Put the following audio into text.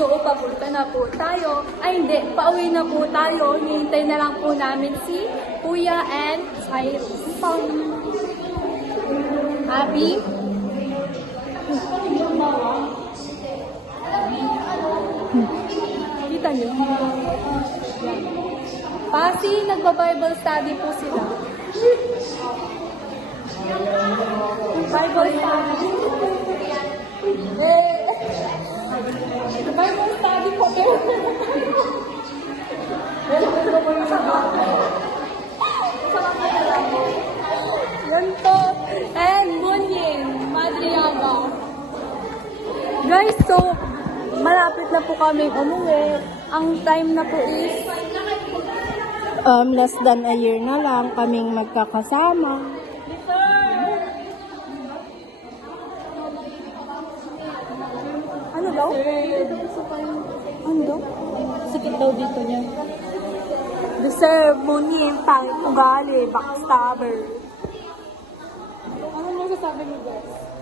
So, papunta na po tayo. Ay, hindi. Pauwi na po tayo. Hihintay na lang po namin si Kuya and Cyrus. Abby? Kita niyo? Pasi, nagba-Bible study po sila. Bible study. Bible study po. Yan po. And Bunyin, Madriaga. Guys, so, malapit na po kami umuwi. Ang time na po is less than a year na lang kaming magkakasama. ano daw? Ano daw? Sakit daw dito niya. Deserve mo niya yung pangit ugali, backstabber. Ano mo sasabi mo, guys?